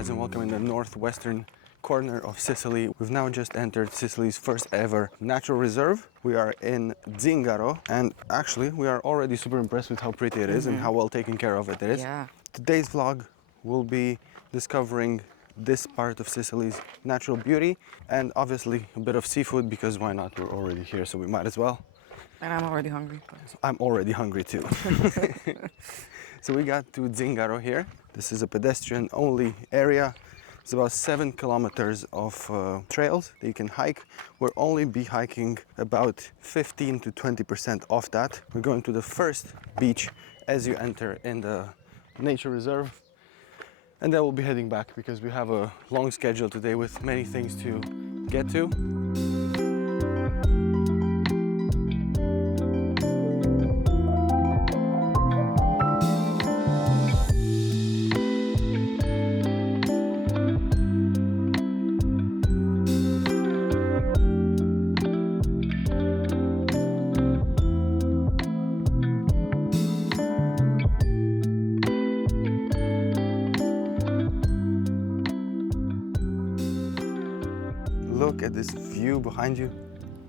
guys, and welcome in the northwestern corner of Sicily. We've now just entered Sicily's first ever natural reserve. We are in Zingaro, and actually we are already super impressed with how pretty it is and how well taken care of it is. Yeah. Today's vlog will be discovering this part of Sicily's natural beauty and obviously a bit of seafood, because why not? We're already here, so we might as well. And I'm already hungry. I'm already hungry too. So we got to Zingaro here. This is a pedestrian-only area. It's about 7 kilometers of trails that you can hike. We'll only be hiking about 15 to 20% of that. We're going to the first beach as you enter in the nature reserve. And then we'll be heading back because we have a long schedule today with many things to get to. Look at this view behind you.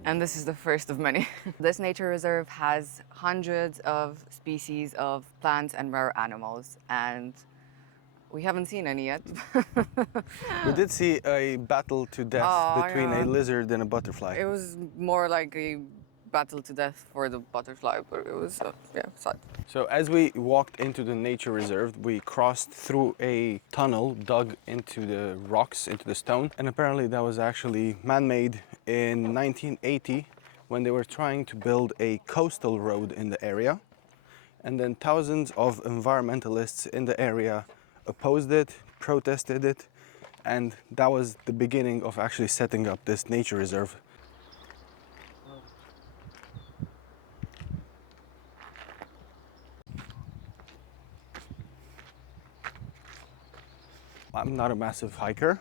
And this is the first of many. This nature reserve has hundreds of species of plants and rare animals, and we haven't seen any yet. We did see a battle to death between a lizard and a butterfly. It was more like a battle to death for the butterfly, but it was, sad. So as we walked into the nature reserve, we crossed through a tunnel dug into the rocks, into the stone. And apparently that was actually man-made in 1980 when they were trying to build a coastal road in the area. And then thousands of environmentalists in the area opposed it, protested it. And that was the beginning of actually setting up this nature reserve. I'm not a massive hiker,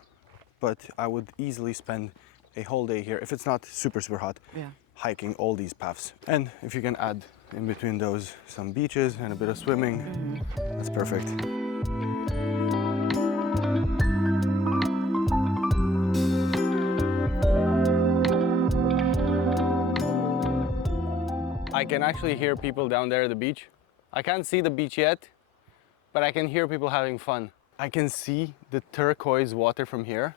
but I would easily spend a whole day here, if it's not super hot, hiking all these paths. And if you can add in between those some beaches and a bit of swimming, that's perfect. I can actually hear people down there at the beach. I can't see the beach yet, but I can hear people having fun. I can see the turquoise water from here.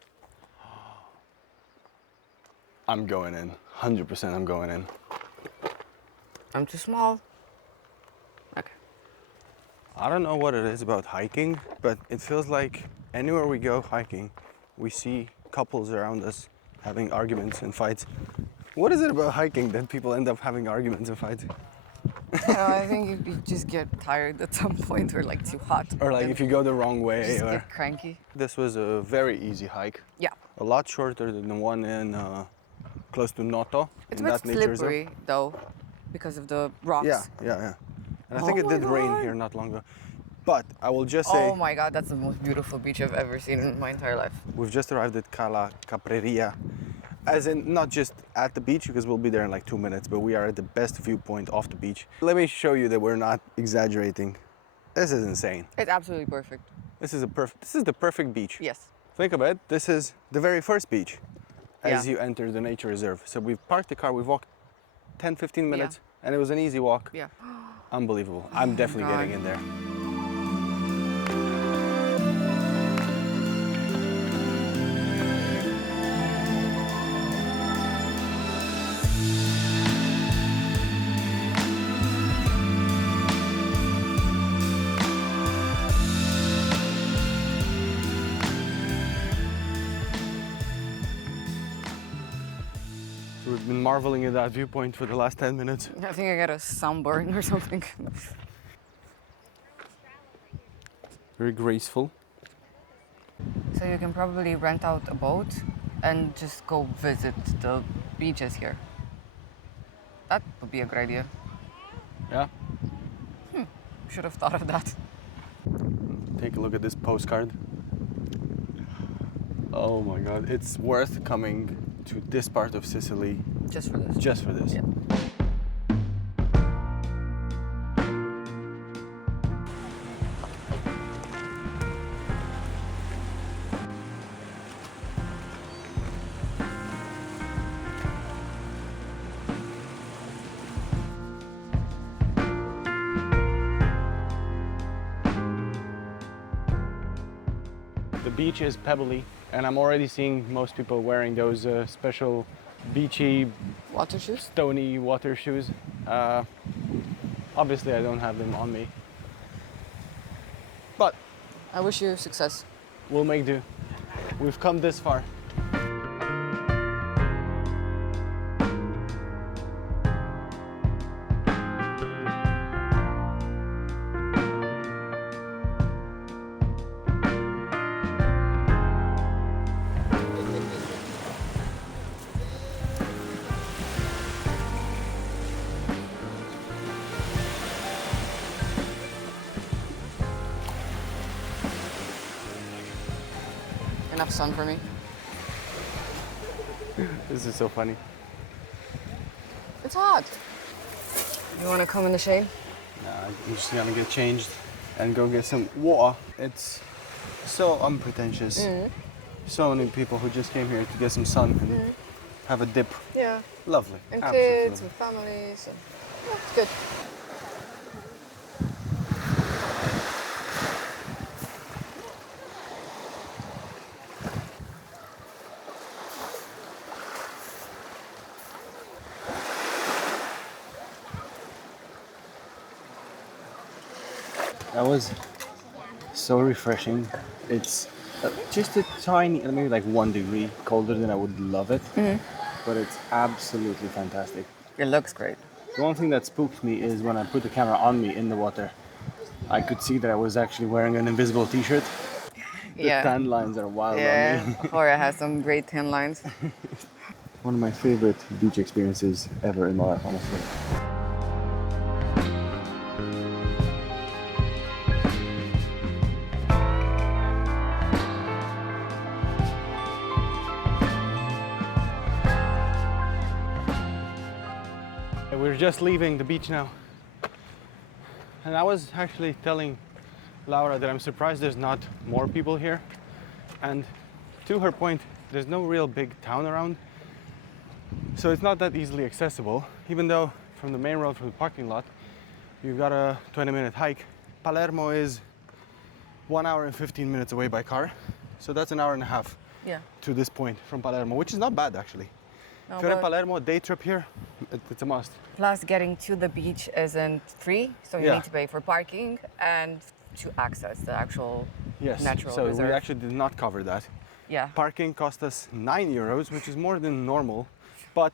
I'm going in, 100% I'm going in. I'm too small. Okay. I don't know what it is about hiking, but it feels like anywhere we go hiking, we see couples around us having arguments and fights. What is it about hiking that people end up having arguments and fights? I think you just get tired at some point, or like too hot. Or like if you go the wrong way. Just or... get cranky. This was a very easy hike. Yeah. A lot shorter than the one in close to Noto. It's a bit slippery though, because of the rocks. Yeah. And I think it did rain here not long ago. But I will just say... Oh my God, that's the most beautiful beach I've ever seen in my entire life. We've just arrived at Cala Capreria. As in, not just at the beach, because we'll be there in like 2 minutes, but we are at the best viewpoint off the beach. Let me show you that we're not exaggerating. This is insane. It's absolutely perfect. This is the perfect beach. Yes. Think about it. This is the very first beach as you enter the nature reserve. So we've parked the car, we've walked 10-15 minutes, and it was an easy walk. Yeah. Unbelievable. I'm definitely getting in there. We've been marveling at that viewpoint for the last 10 minutes. I think I got a sunburn or something. Very graceful. So you can probably rent out a boat and just go visit the beaches here. That would be a great idea. Yeah. Should have thought of that. Take a look at this postcard. Oh my God, it's worth coming to this part of Sicily. Just for this. Just for this. Yeah. beach is pebbly, and I'm already seeing most people wearing those special beachy, Water shoes? stony water shoes. Obviously, I don't have them on me, but I wish you success. we'll make do. We've come this far. Enough sun for me. This is so funny. It's hot. You want to come in the shade? I'm just gonna get changed and go get some water. It's so unpretentious. So many people who just came here to get some sun and have a dip. Yeah. Lovely. And Absolutely kids lovely. and families. And, yeah, it's good. That was so refreshing. It's just a tiny, maybe like 1 degree colder than I would love it, but it's absolutely fantastic. It looks great. The one thing that spooked me is when I put the camera on me in the water, I could see that I was actually wearing an invisible t-shirt. The tan lines are wild on me. Jorge has some great tan lines. One of my favorite beach experiences ever in my life, honestly. We're just leaving the beach now. And I was actually telling Laura that I'm surprised there's not more people here. And to her point, there's no real big town around. So it's not that easily accessible, even though from the main road, from the parking lot, you've got a 20-minute hike. Palermo is 1 hour and 15 minutes away by car. So that's an hour and a half to this point from Palermo, which is not bad actually. No, if you're in Palermo, a day trip here, it's a must. Plus, getting to the beach isn't free, so you need to pay for parking and to access the actual natural reserve. So we actually did not cover that. Yeah. Parking cost us €9, which is more than normal, but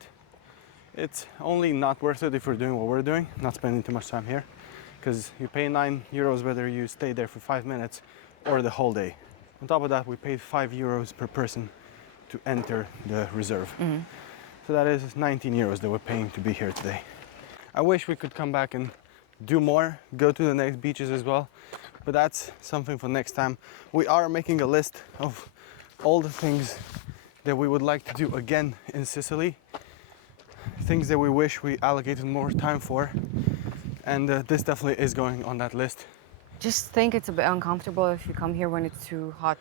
it's only not worth it if we're doing what we're doing, not spending too much time here, because you pay €9 whether you stay there for 5 minutes or the whole day. On top of that, we paid €5 per person to enter the reserve. So that is €19 that we're paying to be here today. I wish we could come back and do more, go to the next beaches as well, but that's something for next time. We are making a list of all the things that we would like to do again in Sicily, things that we wish we allocated more time for, and this definitely is going on that list. Just think it's a bit uncomfortable if you come here when it's too hot.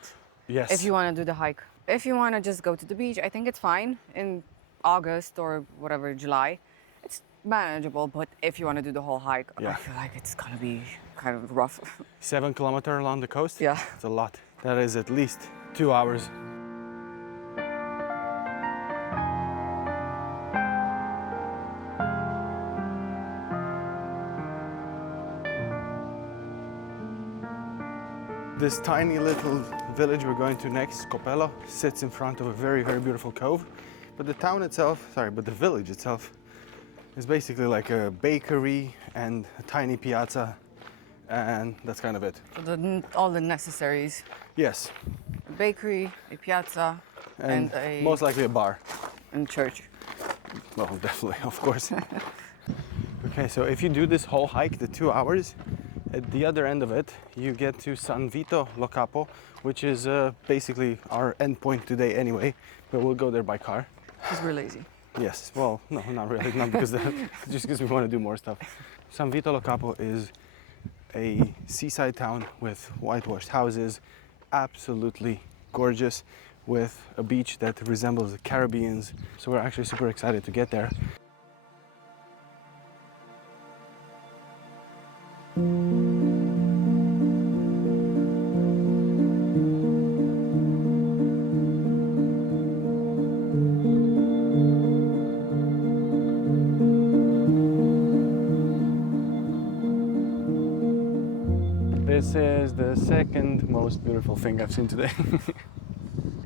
Yes. If you want to do the hike. If you want to just go to the beach, I think it's fine in August or whatever, July. It's manageable, but if you want to do the whole hike, I feel like it's gonna be kind of rough. 7 kilometers along the coast? Yeah. It's a lot. That is at least 2 hours. This tiny little village we're going to next, Scopello, sits in front of a very, very beautiful cove. But the town itself, but the village itself is basically like a bakery and a tiny piazza, and that's kind of it. So all the necessaries. Yes. A bakery, a piazza, and a... most likely a bar. And church. Well, definitely, of course. Okay, so if you do this whole hike, the 2 hours, at the other end of it, you get to San Vito Lo Capo, which is basically our end point today anyway, but we'll go there by car. Because we're lazy. Yes, well, no, not really, not because of that, just because we want to do more stuff. San Vito Lo Capo is a seaside town with whitewashed houses, absolutely gorgeous, with a beach that resembles the Caribbean's. So we're actually super excited to get there. This is the second most beautiful thing I've seen today.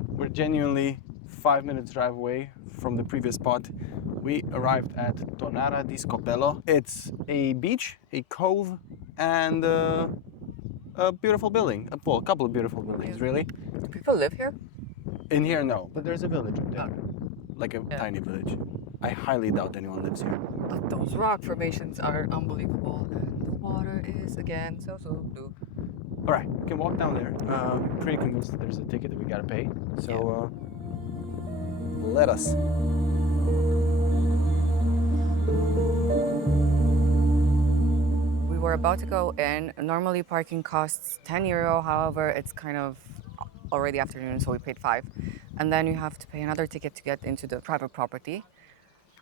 We're genuinely 5 minutes drive away from the previous spot. We arrived at Tonnara di Scopello. It's a beach, a cove, and a beautiful building. Well, a couple of beautiful buildings, really. Do people live here? In here, no, but there's a village up there, like a Yeah. tiny village. I highly doubt anyone lives here. But those rock formations are unbelievable, and the water is again so blue. All right, we can walk down there. Pretty convinced that there's a ticket that we gotta pay. So let us. We were about to go in. Normally parking costs €10. However, it's kind of already afternoon, so we paid 5. And then you have to pay another ticket to get into the private property.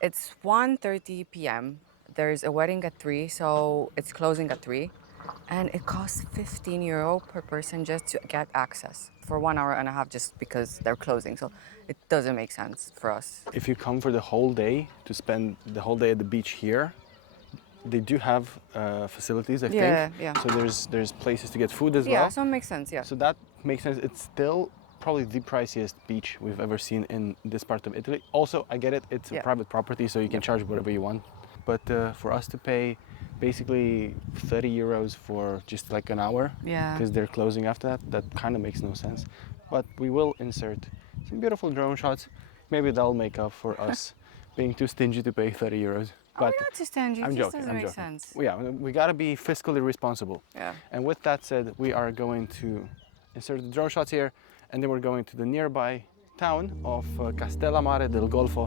It's 1:30 p.m. There's a wedding at 3, so it's closing at 3. And it costs €15 per person just to get access for 1 hour and a half just because they're closing. So it doesn't make sense for us. If you come for the whole day to spend the whole day at the beach here, they do have facilities, I think. Yeah. So there's places to get food as Yeah, well. so it makes sense, yeah. So that makes sense. It's still probably the priciest beach we've ever seen in this part of Italy. Also, I get it, it's a Yeah. private property, so you can charge whatever you want. But for us to pay basically €30 for just like an hour, Yeah. because they're closing after that kind of makes no sense. But we will insert some beautiful drone shots. Maybe that'll make up for us being too stingy to pay €30. Oh, we're not too stingy, I'm it just joking, doesn't I'm make joking. sense. Yeah, we gotta be fiscally responsible. Yeah. And with that said, we are going to insert the drone shots here, and then we're going to the nearby town of Castellammare del Golfo.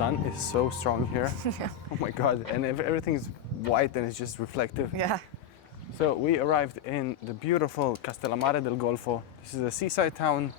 Sun is so strong here. Oh my god, and everything's white and it's just reflective. Yeah. So we arrived in the beautiful Castellammare del Golfo. This is a seaside town,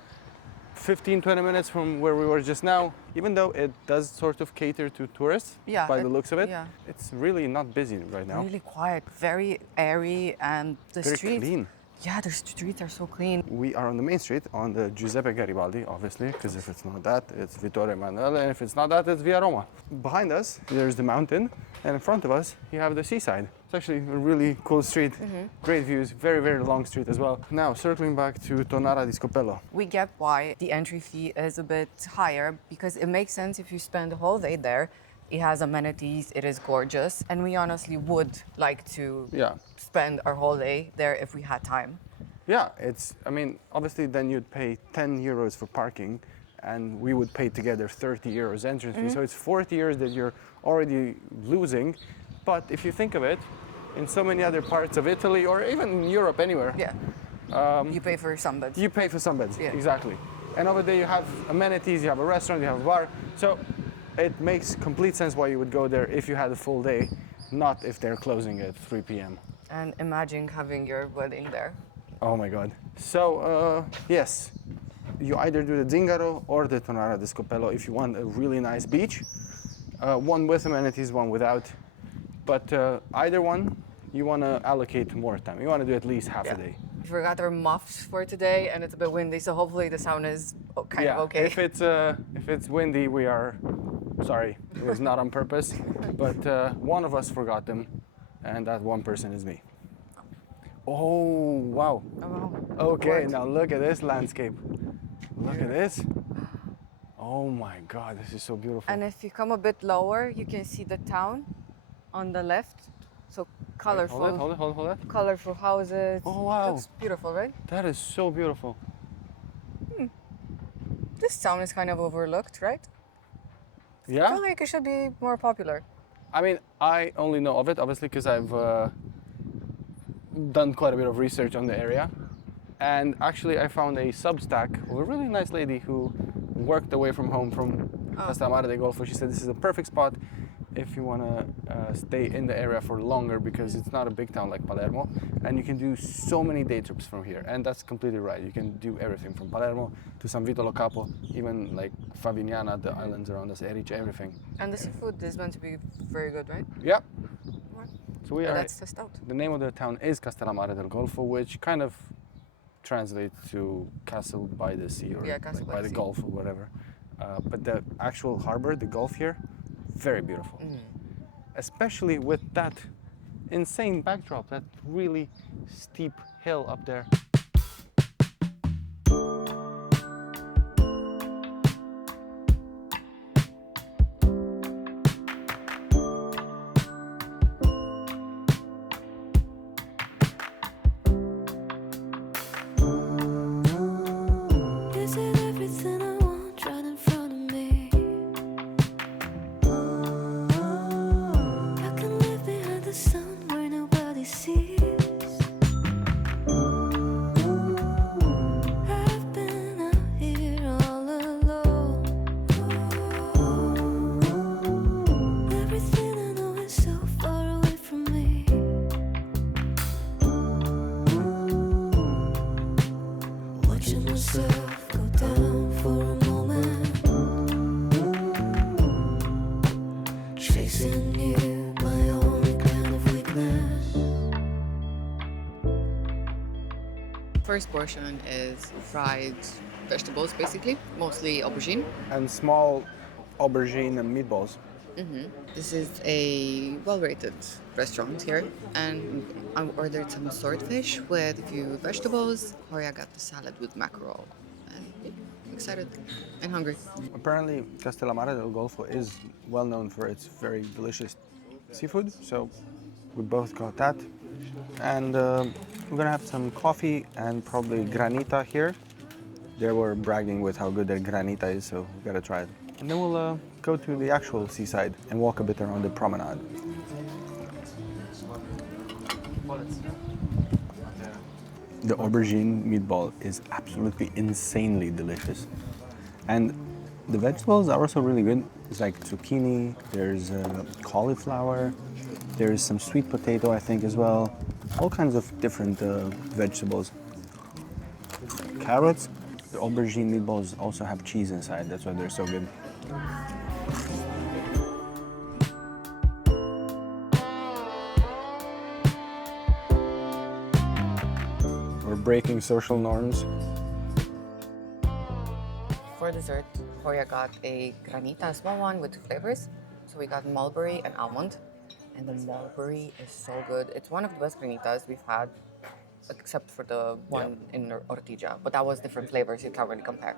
15-20 minutes from where we were just now. Even though it does sort of cater to tourists, Yeah, by the looks of it, yeah. it's really not busy right now. Really quiet, very airy, and the Very streets. clean. Yeah, the streets are so clean. We are on the main street, on the Giuseppe Garibaldi, obviously, because if it's not that, it's Vittorio Emanuele, and if it's not that, it's Via Roma. Behind us, there's the mountain, and in front of us, you have the seaside. It's actually a really cool street. Great views, very, very long street as well. Now, circling back to Tonnara di Scopello. We get why the entry fee is a bit higher because it makes sense if you spend the whole day there. It has amenities, it is gorgeous, and we honestly would like to Yeah. spend our whole day there if we had time. Yeah, I mean, obviously then you'd pay €10 for parking, and we would pay together €30 entrance fee. So it's €40 that you're already losing. But if you think of it, in so many other parts of Italy, or even Europe, anywhere, Yeah. You pay for some beds. you pay for some beds. Yeah. Exactly. And over there you have amenities, you have a restaurant, you have a bar. So it makes complete sense why you would go there if you had a full day, not if they're closing at 3 p.m. And imagine having your wedding there. Oh my God. So, yes, you either do the Zingaro or the Tonnara di Scopello if you want a really nice beach. One with amenities, one without. But either one, you want to allocate more time. You want to do at least half a day. We forgot our muffs for today, and it's a bit windy, so hopefully the sound is kind of okay. If it's windy, we are sorry. It was not on purpose, but one of us forgot them, and that one person is me. Oh wow! Oh, wow. Okay, What? now look at this landscape. Look at this. Oh my God, this is so beautiful. And if you come a bit lower, you can see the town on the left. So colorful, Hold it. colorful houses. Oh, wow. Looks beautiful, right? That is so beautiful. This town is kind of overlooked, right? I Yeah? feel like it should be more popular. I mean, I only know of it, obviously, because I've done quite a bit of research on the area. And actually, I found a Substack of a really nice lady who worked away from home from Castellammare del Golfo. She said this is a perfect spot if you want to stay in the area for longer, because it's not a big town like Palermo, and you can do so many day trips from here. And that's completely right. You can do everything from Palermo to San Vito Lo Capo, even like Favignana, the islands around us, Erice, everything. And the seafood is meant to be very good, right? Yeah. Right. So we are. Let's test out. The name of the town is Castellammare del Golfo, which kind of translates to castle by the sea, or Castle by the sea. Gulf or whatever. But the actual harbor, the Gulf here, very beautiful. Especially with that insane backdrop, that really steep hill up there. Is it everything I want right in front of me? I can live behind the sun where nobody sees. I've been out here all alone. Everything I know is so far away from me. Watching myself go down for a moment, chasing you, my only kind of weakness. First portion is fried vegetables, basically, mostly aubergine. And small aubergine and meatballs. This is a well-rated restaurant here, and I ordered some swordfish with a few vegetables. Horia got the salad with mackerel, and I'm excited and hungry. Apparently, Castellammare del Golfo is well known for its very delicious seafood, so we both got that. And we're gonna have some coffee and probably granita here. They were bragging with how good their granita is, so we gotta try it. And then we'll go to the actual seaside and walk a bit around the promenade. The aubergine meatball is absolutely insanely delicious. And the vegetables are also really good. It's like zucchini, there's cauliflower, there's some sweet potato, I think, as well. All kinds of different vegetables. Carrots. The aubergine meatballs also have cheese inside, that's why they're so good. We're breaking social norms. For dessert, Horia got a granita, a small one with two flavors. So we got mulberry and almond. And the mulberry is so good. It's one of the best granitas we've had, except for the one in Ortigia. But that was different flavors, you can't really compare.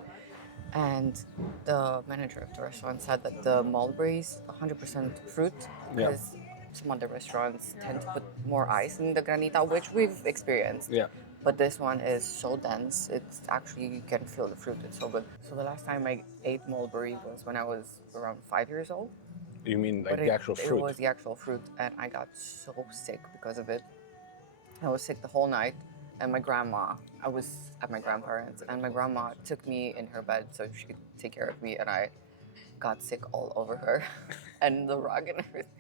And the manager of the restaurant said that the mulberry is 100% fruit, because some other restaurants tend to put more ice in the granita, which we've experienced. Yeah. But this one is so dense, it's actually, you can feel the fruit, it's so good. So the last time I ate mulberry was when I was around 5 years old. You mean like But the actual fruit? It was the actual fruit, and I got so sick because of it. I was sick the whole night, and my grandma, I was at my grandparents', and my grandma took me in her bed so she could take care of me, and I got sick all over her, and the rug and everything.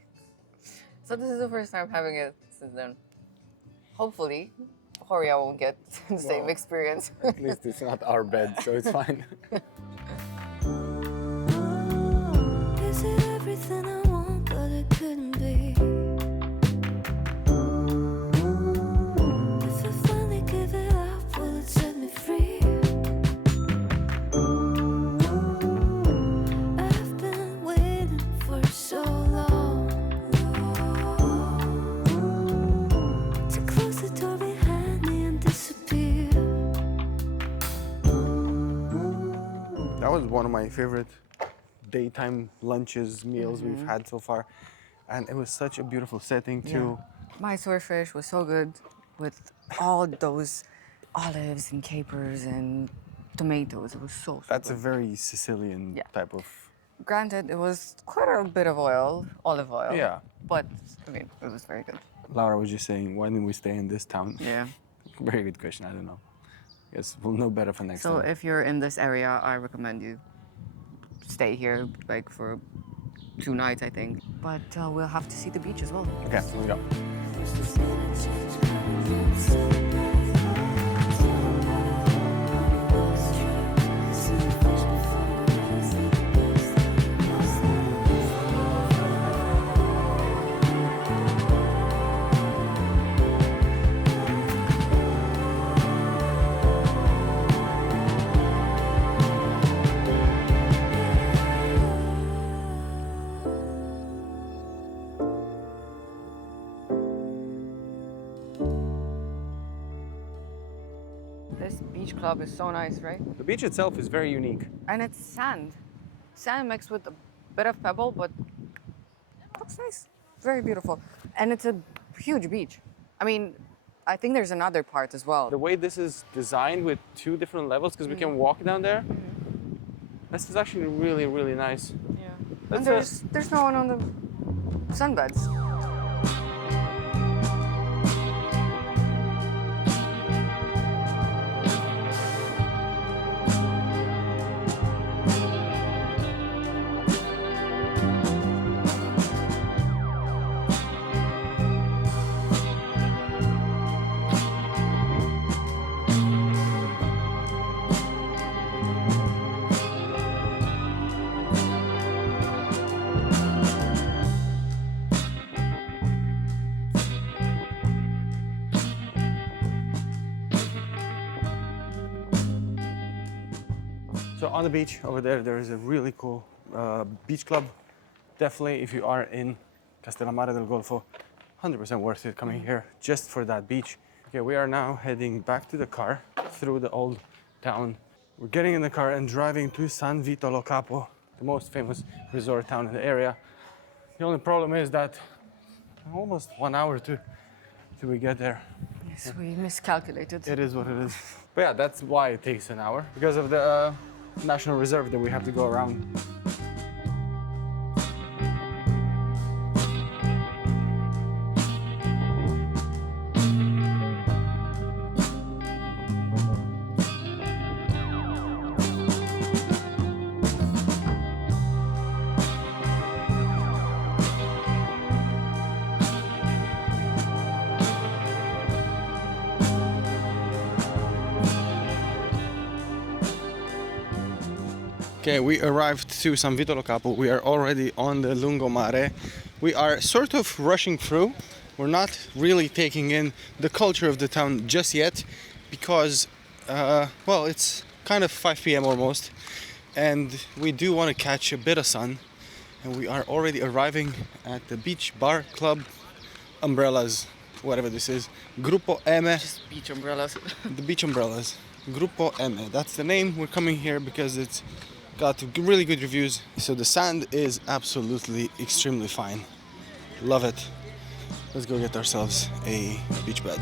So this is the first time having it since then. Hopefully, Horia won't get the same experience. At least it's not our bed, so it's fine. Is it everything I want, but it couldn't be? If I finally give it up, will it set me free? I've been waiting for so long to close the door behind me and disappear. That was one of my favorite daytime lunches, meals we've had so far. And it was such a beautiful setting too. My swordfish was so good with all those olives and capers and tomatoes. It was so That's a good. very Sicilian type of... Granted, it was quite a bit of oil, olive oil. Yeah. But, I mean, it was very good. Laura was just saying, why didn't we stay in this town? Yeah. Very good question, I don't know. guess we'll know better for next So time. if you're in this area, I recommend you stay here like for 2 nights, I think. But we'll have to see the beach as well. Okay, here we go. This beach club is so nice, right? The beach itself is very unique. And it's sand. Sand mixed with a bit of pebble, but looks nice. Very beautiful. And it's a huge beach. I mean, I think there's another part as well. The way this is designed with 2 different levels, because we can walk down there, this is actually really, really nice. Yeah. That's And there's no one on the sunbeds. So on the beach over there is a really cool beach club. Definitely, if you are in Castellammare del Golfo, 100% worth it coming here just for that beach. Okay, we are now heading back to the car through the old town. We're getting in the car and driving to San Vito Lo Capo, the most famous resort town in the area. The only problem is that almost 1 hour till we get there. Yes, we miscalculated. It is what it is. But yeah, that's why it takes an hour, because of the National Reserve that we have to go around. Okay, we arrived to San Vito Lo Capo. We are already on the lungomare. We are sort of rushing through. We're not really taking in the culture of the town just yet because, well, it's kind of 5 p.m. almost, and we do want to catch a bit of sun. And we are already arriving at the beach bar club umbrellas, whatever this is. Gruppo M. Just beach umbrellas. The beach umbrellas. Gruppo M. That's the name. We're coming here because it's got really good reviews. So the sand is absolutely extremely fine. Love it. Let's go get ourselves a beach bed.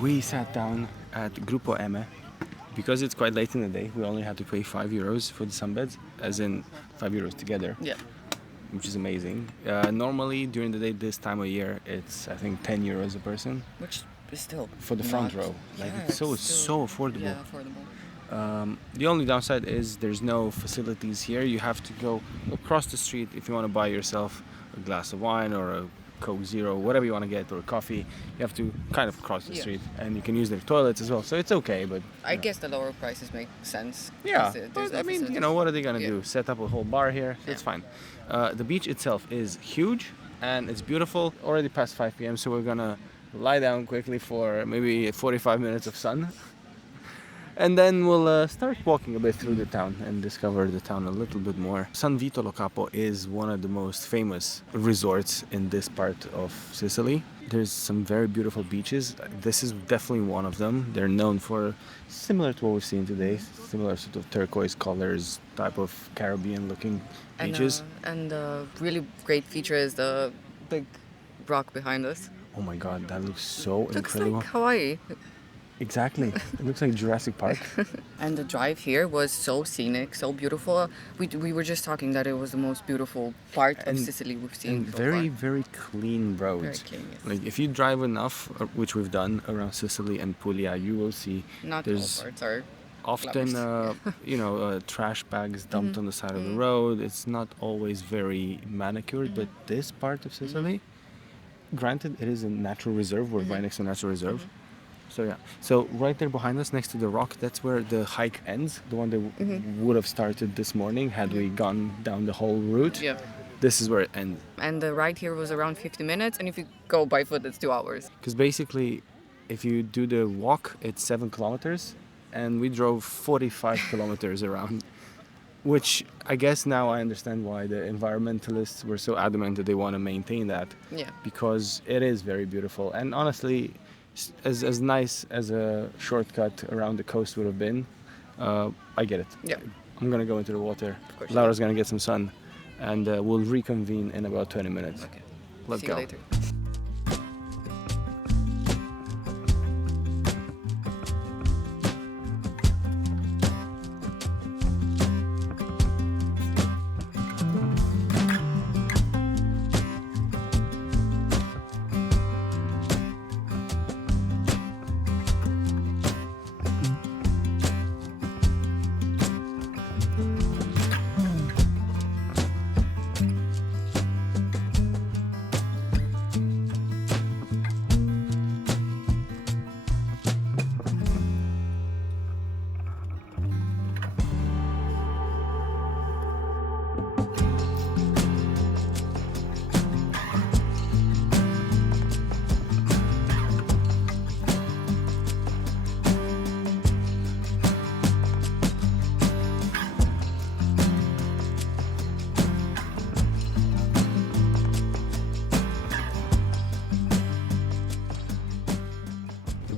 We sat down at Gruppo M. Because it's quite late in the day, we only had to pay €5 for the sunbeds, as in €5 together. Yeah. Which is amazing. Normally during the day this time of year, it's I think €10 a person Which is still for the front not- row. Like yeah, it's so still- affordable. Yeah, affordable. The only downside is there's no facilities here. You have to go across the street if you want to buy yourself a glass of wine or a Coke Zero, whatever you want to get, or coffee. You have to kind of cross the Yeah. street, and you can use their toilets as well. So it's okay, but I guess the lower prices make sense. yeah, 'cause there's but no I mean, facilities. you know, what are they gonna Yeah. do? Set up a whole bar here? So it's Yeah. fine. The beach itself is huge and it's beautiful. Already past 5 p.m., so we're gonna lie down quickly for maybe 45 minutes of sun, and then we'll start walking a bit through the town and discover the town a little bit more. San Vito Lo Capo is one of the most famous resorts in this part of Sicily. There's some very beautiful beaches. This is definitely one of them. They're known for, similar to what we've seen today, similar sort of turquoise colors, type of Caribbean looking beaches. And the really great feature is the big rock behind us. Oh my god, that looks so Looks incredible. like Hawaii. Exactly. It looks like Jurassic Park. And the drive here was so scenic, so beautiful. We were just talking that it was the most beautiful part of Sicily we've seen And so very, far. very clean roads. Very clean, yes. Like if you drive enough, which we've done around Sicily and Puglia, you will see Not all there's parts are often, glamorous. trash bags dumped on the side of the road. It's not always very manicured, but this part of Sicily, granted, it is a natural reserve. We're right next to a natural reserve. So yeah, so right there behind us, next to the rock, that's where the hike ends. The one that would have started this morning had we gone down the whole route. Yeah. This is where it ends. And the ride here was around 50 minutes, and if you go by foot, it's 2 hours. Because basically, if you do the walk, it's 7 kilometers, and we drove 45 kilometers around. Which I guess now I understand why the environmentalists were so adamant that they want to maintain that. Yeah. Because it is very beautiful, and honestly, as nice as a shortcut around the coast would have been, I get it. Yeah. I'm gonna go into the water. Of course. Laura's gonna get some sun, and we'll reconvene in about 20 minutes. Okay. Let's See go. you later.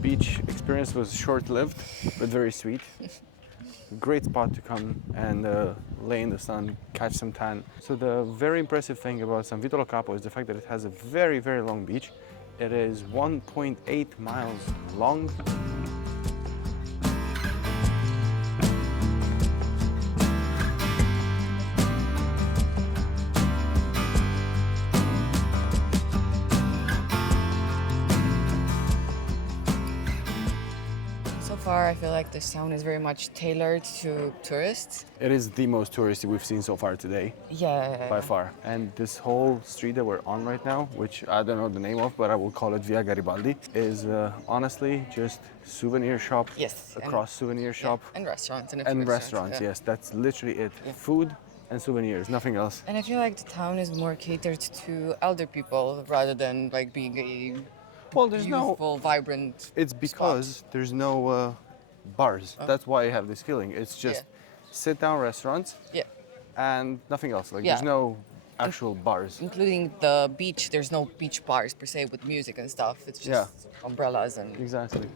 Beach experience was short-lived, but very sweet. Great spot to come and lay in the sun, catch some tan. So the very impressive thing about San Vito Lo Capo is the fact that it has a very, very long beach. It is 1.8 miles long. So far, I feel like this town is very much tailored to tourists. It is the most touristy we've seen so far today, Yeah. by far. And this whole street that we're on right now, which I don't know the name of, but I will call it Via Garibaldi, is honestly just souvenir shop Yes. across souvenir shop. And restaurants. And, a few And restaurants, yeah. yes, that's literally it. Food and souvenirs, nothing else. And I feel like the town is more catered to elder people rather than like being a Well, there's beautiful, vibrant. It's because there's no bars. That's why I have this feeling. It's just sit-down restaurants Yeah. and nothing else. Like Yeah. there's no actual bars. Including the beach, there's no beach bars per se with music and stuff. It's just umbrellas and Exactly.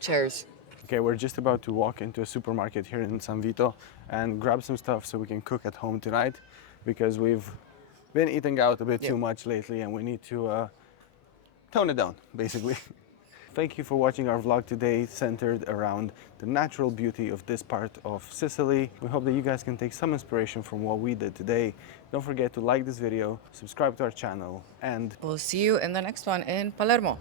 chairs. Okay, we're just about to walk into a supermarket here in San Vito and grab some stuff so we can cook at home tonight, because we've been eating out a bit too much lately and we need to tone it down, basically. Thank you for watching our vlog today, centered around the natural beauty of this part of Sicily. We hope that you guys can take some inspiration from what we did today. Don't forget to like this video, subscribe to our channel, and We'll see you in the next one in Palermo.